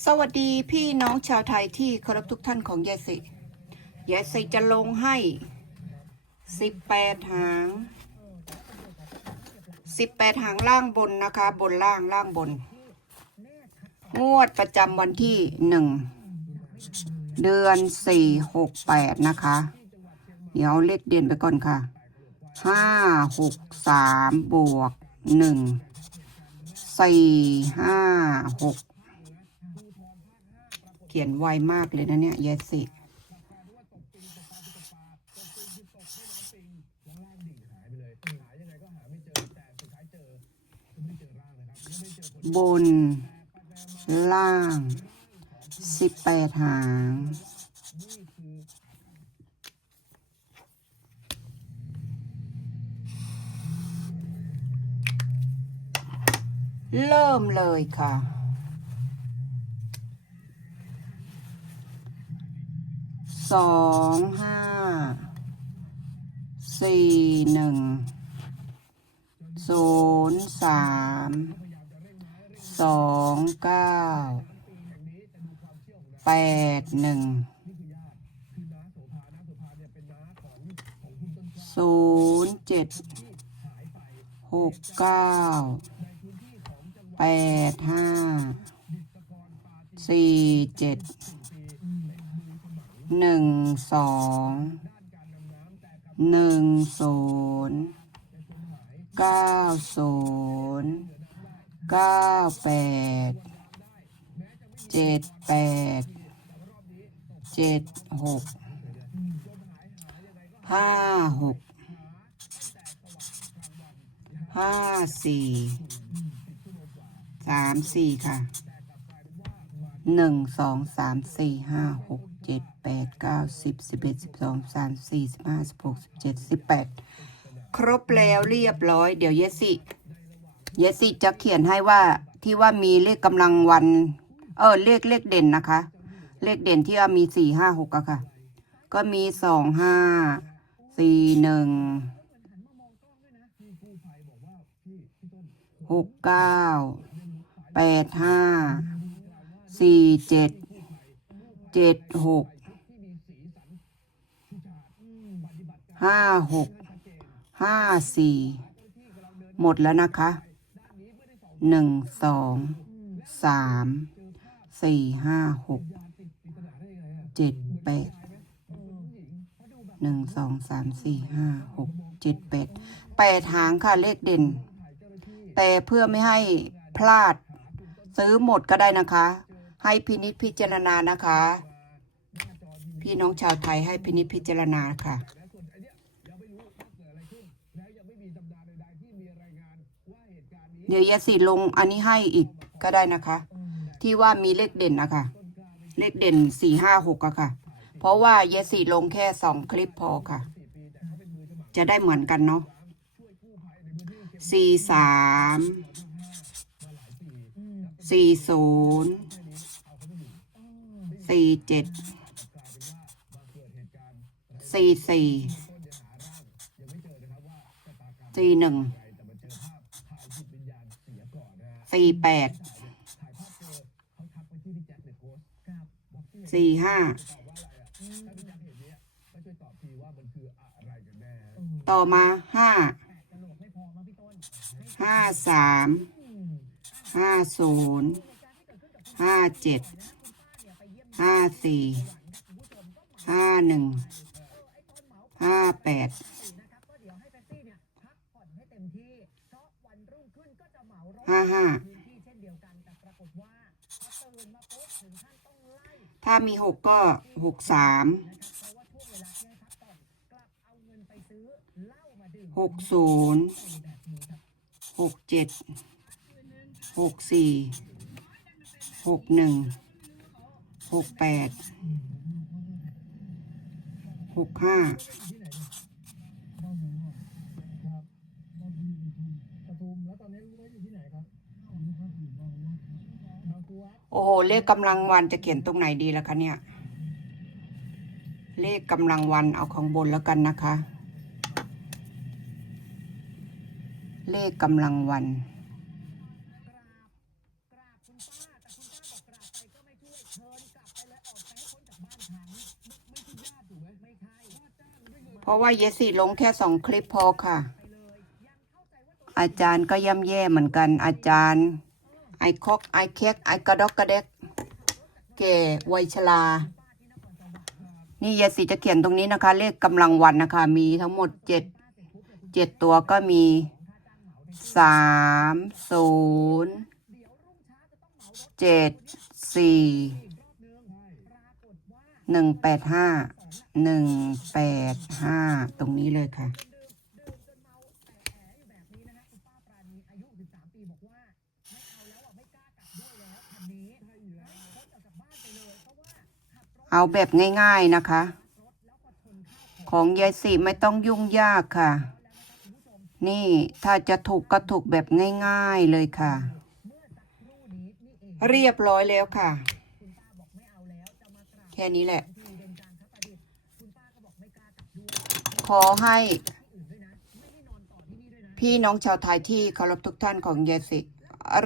สวัสดีพี่น้องชาวไทยที่เคารพทุกท่านของยายสิยายสิจะลงให้สิบแปดหางสิบแปดหางล่างบนนะคะ บนล่างล่างบน งวดประจำวันที่หนึ่งเดือนสี่หกแปดนะคะ เดี๋ยวเลขเด่นไปก่อนค่ะห้าหกสามบวกหนึ่งสี่ห้าหก ขียนไวมากเลยนะเนี่ยยายสิ บน ล่างสิบแปดหางเริ่มเลยค่ะ สองห้าสี่หนึ่งศูนย์สามสองเก้าแปดหนึ่งศูนย์เจ็ดหกเก้าแปดห้าสี่เจ็ด หนึ่งสองหนึ่งศูนย์เก้าศูนย์เก้าแปดเจ็ดแปดเจ็ดหกห้าหกห้าสี่สามสี่ค่ะหนึ่งสองสามสี่ห้าหก เจ็ดแปดเก้าสิบสิบเอ็ดสิบสองสามสี่สิบห้าสิบหกสิบเจ็ดสิบแปดครบแล้วเรียบร้อย เดี๋ยวเยสิเยสิจะเขียนให้ว่าที่ว่ามีเลขกำลังวัน เออเลขเลขเด่นนะคะ เลขเด่นที่ว่ามีสี่ห้าหกอะค่ะ ก็มีสองห้าสี่หนึ่งหกเก้าแปดห้าสี่เจ็ด เจ็ดหกห้าหกห้าสี่หมดแล้วนะคะหนึ่งสองสามสี่ห้าหกเจ็ดแปดหนึ่งสองสามสี่ห้าหกเจ็ดแปดแปดหางค่ะเลขเด่น แต่เพื่อไม่ให้พลาดซื้อหมดก็ได้นะคะ ให้พินิจพิจารณานะคะ พี่น้องชาวไทยให้พินิจพิจารณาค่ะเดี๋ยวยาสีลงอันนี้ให้อีกก็ได้นะคะ ที่ว่ามีเลขเด่นนะคะ เลขเด่นสี่ห้าหกอะค่ะ เพราะว่ายาสีลงแค่สองคลิปพอค่ะ จะได้เหมือนกันเนาะสี่สามสี่ศูนย์ สี่เจ็ดสี่สี่สี่หนึ่งสี่แปดสี่ห้าต่อมาห้าห้าสามห้าศูนย์ห้าเจ็ด ห้าสี่ห้าหนึ่งห้าแปดห้าห้าถ้ามีหกก็หกสามหกศูนย์หกเจ็ดหกสี่หกหนึ่ง หกแปดหกห้าโอ้โห เลขกำลังวันจะเขียนตรงไหนดีล่ะคะเนี่ย เลขกำลังวันเอาของบนแล้วกันนะคะ เลขกำลังวัน กราบคุณป้าแต่คุณป้าบอกกราบไปก็ไม่ เพราะว่าเยสิลงแค่สองคลิปพอค่ะ อาจารย์ก็ย่ำแย่เหมือนกัน อาจารย์ไอคอกไอเค็กไอกระดอกกระเด็กแก่วัยชรา นี่ยายสีจะเขียนตรงนี้นะคะ เลขกำลังวันนะคะ มีทั้งหมดเจ็ดเจ็ดตัวก็มีสามศูนย์เจ็ดสี่ หนึ่งแปดห้าหนึ่งแปดห้าตรงนี้เลยค่ะเอาแบบง่ายๆนะคะ ของยายสีไม่ต้องยุ่งยากค่ะ นี่ถ้าจะถูกก็ถูกแบบง่ายๆเลยค่ะ เรียบร้อยแล้วค่ะ ค่นี้แหละ ขอให้พี่น้องชาวไทยที่เคารพทุกท่านของยายสิ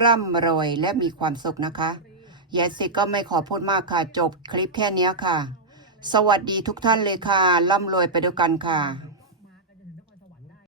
ร่ำรวยและมีความสุขนะคะยายสิก็ไม่ขอพูดมากค่ะ จบคลิปแค่เนี้ยค่ะ สวัสดีทุกท่านเลยค่ะ ร่ำรวยไปด้วยกันค่ะ